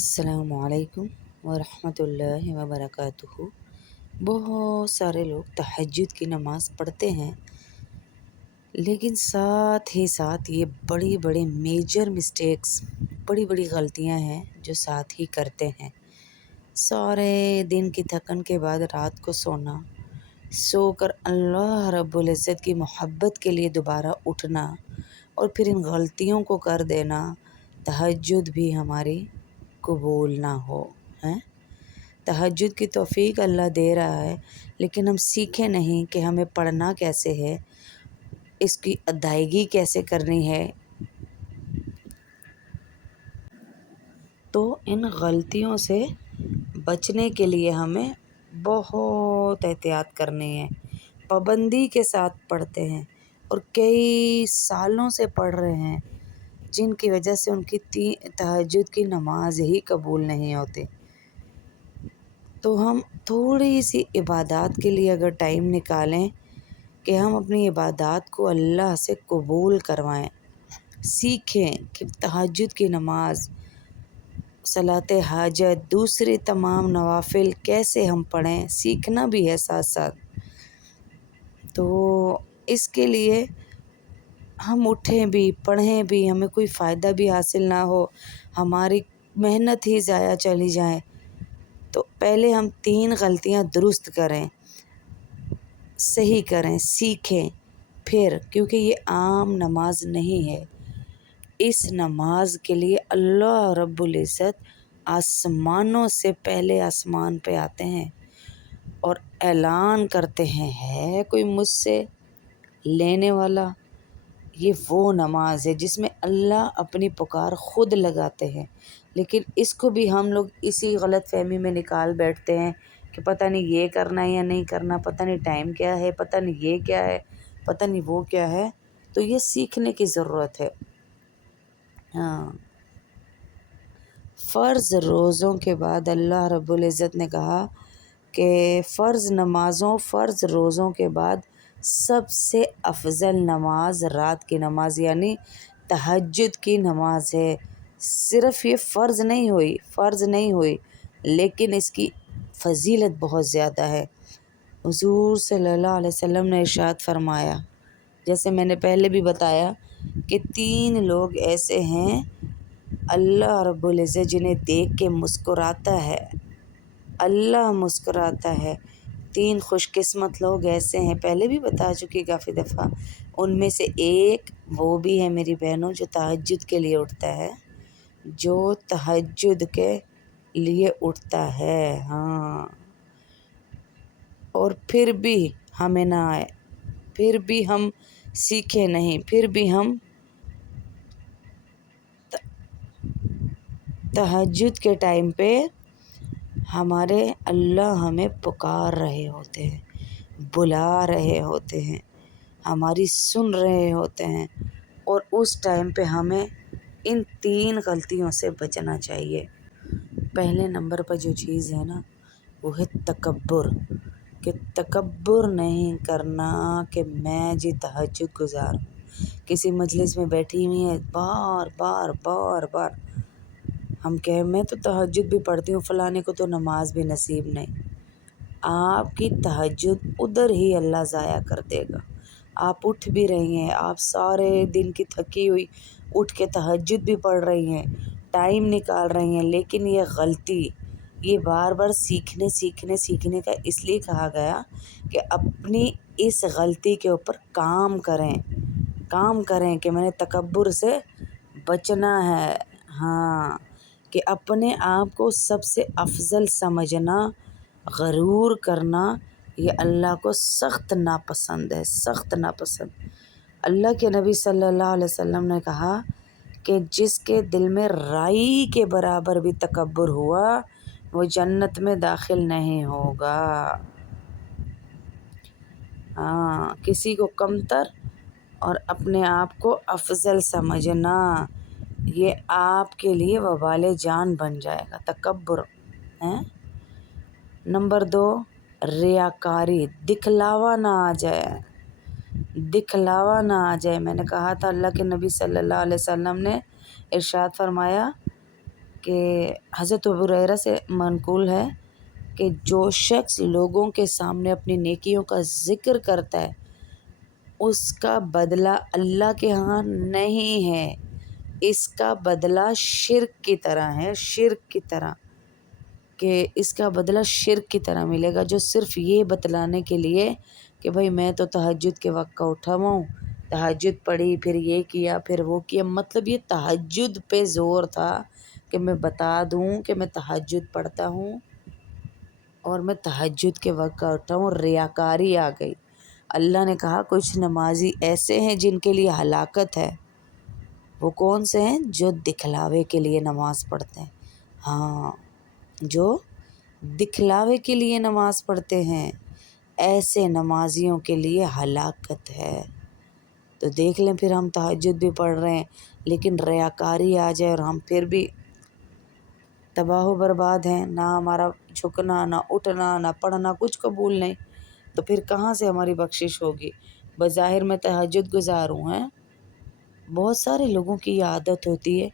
السلام علیکم ورحمۃ اللہ وبرکاتہ۔ بہت سارے لوگ تہجد کی نماز پڑھتے ہیں، لیکن ساتھ ہی ساتھ یہ بڑی بڑی میجر مسٹیکس، بڑی بڑی غلطیاں ہیں جو ساتھ ہی کرتے ہیں۔ سارے دن کی تھکن کے بعد رات کو سونا، سو کر اللہ رب العزت کی محبت کے لیے دوبارہ اٹھنا اور پھر ان غلطیوں کو کر دینا، تہجد بھی ہماری قبول نہ ہو ہیں۔ تہجد کی توفیق اللہ دے رہا ہے، لیکن ہم سیکھیں نہیں کہ ہمیں پڑھنا کیسے ہے، اس کی ادائیگی کیسے کرنی ہے۔ تو ان غلطیوں سے بچنے کے لیے ہمیں بہت احتیاط کرنی ہے۔ پابندی کے ساتھ پڑھتے ہیں اور کئی سالوں سے پڑھ رہے ہیں، جن کی وجہ سے ان کی تہجد کی نماز ہی قبول نہیں ہوتی۔ تو ہم تھوڑی سی عبادات کے لیے اگر ٹائم نکالیں کہ ہم اپنی عبادات کو اللہ سے قبول کروائیں، سیکھیں کہ تہجد کی نماز، صلاۃ حاجت، دوسری تمام نوافل کیسے ہم پڑھیں، سیکھنا بھی ہے ساتھ ساتھ۔ تو اس کے لیے ہم اٹھیں بھی، پڑھیں بھی، ہمیں کوئی فائدہ بھی حاصل نہ ہو، ہماری محنت ہی ضائع چلی جائے، تو پہلے ہم 3 غلطیاں درست کریں، صحیح کریں، سیکھیں، پھر کیونکہ یہ عام نماز نہیں ہے، اس نماز کے لیے اللہ رب العزت آسمانوں سے پہلے آسمان پہ آتے ہیں اور اعلان کرتے ہیں، ہے کوئی مجھ سے لینے والا؟ یہ وہ نماز ہے جس میں اللہ اپنی پکار خود لگاتے ہیں، لیکن اس کو بھی ہم لوگ اسی غلط فہمی میں نکال بیٹھتے ہیں کہ پتہ نہیں یہ کرنا ہے یا نہیں کرنا، پتہ نہیں ٹائم کیا ہے، پتہ نہیں یہ کیا ہے، پتہ نہیں وہ کیا ہے۔ تو یہ سیکھنے کی ضرورت ہے۔ ہاں، فرض روزوں کے بعد اللہ رب العزت نے کہا کہ فرض نمازوں، فرض روزوں کے بعد سب سے افضل نماز رات کی نماز یعنی تہجد کی نماز ہے۔ صرف یہ فرض نہیں ہوئی لیکن اس کی فضیلت بہت زیادہ ہے۔ حضور صلی اللہ علیہ وسلم نے ارشاد فرمایا، جیسے میں نے پہلے بھی بتایا کہ 3 لوگ ایسے ہیں اللہ رب العزت جنہیں دیکھ کے مسکراتا ہے، اللہ مسکراتا ہے۔ 3 خوش قسمت لوگ ایسے ہیں، پہلے بھی بتا چکی کافی دفعہ، ان میں سے ایک وہ بھی ہے میری بہنوں جو تہجد کے لیے اٹھتا ہے، جو تہجد کے لیے اٹھتا ہے۔ ہاں، اور پھر بھی ہمیں نہ آئے، پھر بھی ہم سیکھیں نہیں، پھر بھی ہم تہجد کے ٹائم پہ ہمارے اللہ ہمیں پکار رہے ہوتے ہیں، بلا رہے ہوتے ہیں، ہماری سن رہے ہوتے ہیں، اور اس ٹائم پہ ہمیں ان 3 غلطیوں سے بچنا چاہیے۔ پہلے نمبر پر جو چیز ہے نا، وہ ہے تکبر، کہ تکبر نہیں کرنا کہ میں جی تہجد گزار ہوں۔ کسی مجلس میں بیٹھی ہوئی ہیں، بار بار ہم کہیں میں تو تہجد بھی پڑھتی ہوں، فلانے کو تو نماز بھی نصیب نہیں۔ آپ کی تہجد ادھر ہی اللہ ضائع کر دے گا۔ آپ اٹھ بھی رہی ہیں، آپ سارے دن کی تھکی ہوئی اٹھ کے تہجد بھی پڑھ رہی ہیں، ٹائم نکال رہی ہیں، لیکن یہ غلطی، یہ بار بار سیکھنے کا اس لیے کہا گیا کہ اپنی اس غلطی کے اوپر کام کریں کہ میں نے تکبر سے بچنا ہے۔ ہاں، کہ اپنے آپ کو سب سے افضل سمجھنا، غرور کرنا، یہ اللہ کو سخت ناپسند ہے، سخت ناپسند۔ اللہ کے نبی صلی اللہ علیہ وسلم نے کہا کہ جس کے دل میں رائی کے برابر بھی تکبر ہوا، وہ جنت میں داخل نہیں ہوگا۔ ہاں، کسی کو کمتر اور اپنے آپ کو افضل سمجھنا، یہ آپ کے لیے وبال جان بن جائے گا، تکبر ہے۔ نمبر 2، ریاکاری، دکھلاوا نہ آ جائے۔ میں نے کہا تھا اللہ کے نبی صلی اللہ علیہ وسلم نے ارشاد فرمایا کہ حضرت ابو ہریرہ سے منقول ہے کہ جو شخص لوگوں کے سامنے اپنی نیکیوں کا ذکر کرتا ہے اس کا بدلہ اللہ کے ہاں نہیں ہے، اس کا بدلہ شرک کی طرح ہے، شرک کی طرح، کہ اس کا بدلہ شرک کی طرح ملے گا، جو صرف یہ بتلانے کے لیے کہ بھائی میں تو تہجد کے وقت کا اٹھا ہوا ہوں، تہجد پڑھی، پھر یہ کیا، پھر وہ کیا، مطلب یہ تہجد پہ زور تھا کہ میں بتا دوں کہ میں تہجد پڑھتا ہوں اور میں تہجد کے وقت کا اٹھا ہوں، ریاکاری آ گئی۔ اللہ نے کہا کچھ نمازی ایسے ہیں جن کے لیے ہلاکت ہے، وہ کون سے ہیں؟ جو دکھلاوے کے لیے نماز پڑھتے ہیں، ہاں، جو دکھلاوے کے لیے نماز پڑھتے ہیں، ایسے نمازیوں کے لیے ہلاکت ہے۔ تو دیکھ لیں پھر ہم تہجد بھی پڑھ رہے ہیں لیکن ریاکاری آ جائے اور ہم پھر بھی تباہ و برباد ہیں، نہ ہمارا جھکنا، نہ اٹھنا، نہ پڑھنا، کچھ قبول نہیں، تو پھر کہاں سے ہماری بخشش ہوگی؟ بظاہر میں تہجد گزار ہوں، ہیں۔ بہت سارے لوگوں کی یہ عادت ہوتی ہے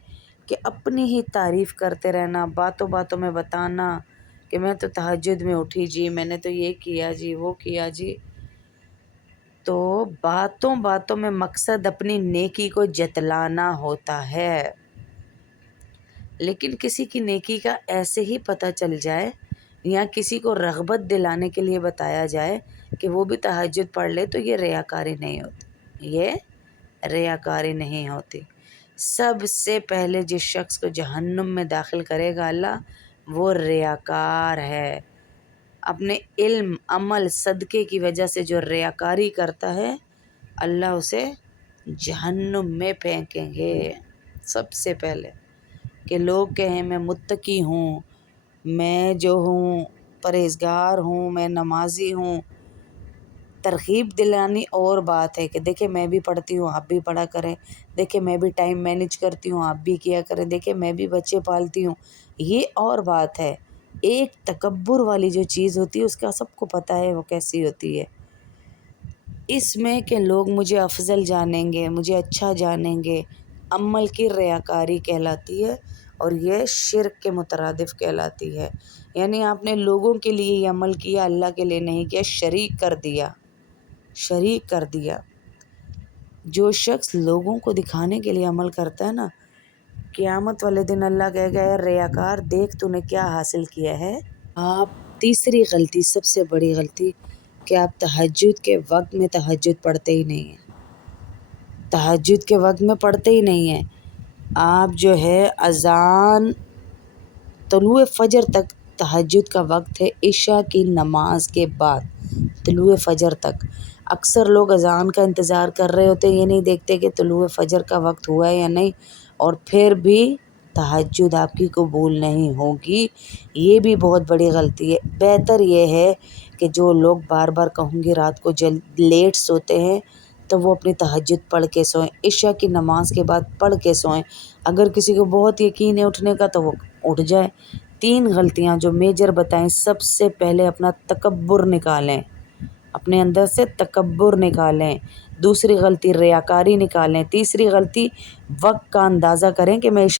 کہ اپنی ہی تعریف کرتے رہنا، باتوں باتوں میں بتانا کہ میں تو تہجد میں اٹھی جی، میں نے تو یہ کیا جی، وہ کیا جی۔ تو باتوں باتوں میں مقصد اپنی نیکی کو جتلانا ہوتا ہے، لیکن کسی کی نیکی کا ایسے ہی پتہ چل جائے یا کسی کو رغبت دلانے کے لیے بتایا جائے کہ وہ بھی تہجد پڑھ لے تو یہ ریاکاری نہیں ہوتی، یہ ریاکاری نہیں ہوتی۔ سب سے پہلے جس شخص کو جہنم میں داخل کرے گا اللہ، وہ ریاکار ہے۔ اپنے علم، عمل، صدقے کی وجہ سے جو ریاکاری کرتا ہے اللہ اسے جہنم میں پھینکیں گے۔ سب سے پہلے کہ لوگ کہیں میں متقی ہوں، میں جو ہوں پرہیزگار ہوں، میں نمازی ہوں، ترغیب دلانی اور بات ہے کہ دیکھیں میں بھی پڑھتی ہوں آپ بھی پڑھا کریں، دیکھیں میں بھی ٹائم مینیج کرتی ہوں آپ بھی کیا کریں، دیکھیں میں بھی بچے پالتی ہوں، یہ اور بات ہے۔ ایک تکبر والی جو چیز ہوتی ہے اس کا سب کو پتہ ہے وہ کیسی ہوتی ہے، اس میں کہ لوگ مجھے افضل جانیں گے، مجھے اچھا جانیں گے، عمل کی ریاکاری کہلاتی ہے اور یہ شرک کے مترادف کہلاتی ہے۔ یعنی آپ نے لوگوں کے لیے یہ عمل کیا، اللہ کے لیے نہیں کیا، شریک کر دیا، شریک کر دیا۔ جو شخص لوگوں کو دکھانے کے لیے عمل کرتا ہے نا، قیامت والے دن اللہ کہے گا اے ریاکار دیکھ تو نے کیا حاصل کیا ہے۔ آپ تیسری غلطی، سب سے بڑی غلطی کہ آپ تہجد کے وقت میں تہجد پڑھتے ہی نہیں ہیں، تہجد کے وقت میں پڑھتے ہی نہیں ہیں۔ آپ جو ہے اذان طلوع فجر تک، تہجد کا وقت ہے عشاء کی نماز کے بعد طلوع فجر تک۔ اکثر لوگ اذان کا انتظار کر رہے ہوتے ہیں، یہ نہیں دیکھتے کہ طلوع فجر کا وقت ہوا ہے یا نہیں، اور پھر بھی تہجد آپ کی قبول نہیں ہوگی۔ یہ بھی بہت بڑی غلطی ہے۔ بہتر یہ ہے کہ جو لوگ بار بار کہوں گی رات کو لیٹ سوتے ہیں تو وہ اپنی تہجد پڑھ کے سوئیں، عشاء کی نماز کے بعد پڑھ کے سوئیں۔ اگر کسی کو بہت یقین ہے اٹھنے کا تو وہ اٹھ جائے۔ 3 غلطیاں جو میجر بتائیں، سب سے پہلے اپنا تکبر نکالیں، اپنے اندر سے تکبر نکالیں۔ دوسری غلطی ریاکاری نکالیں۔ تیسری غلطی وقت کا اندازہ کریں کہ میں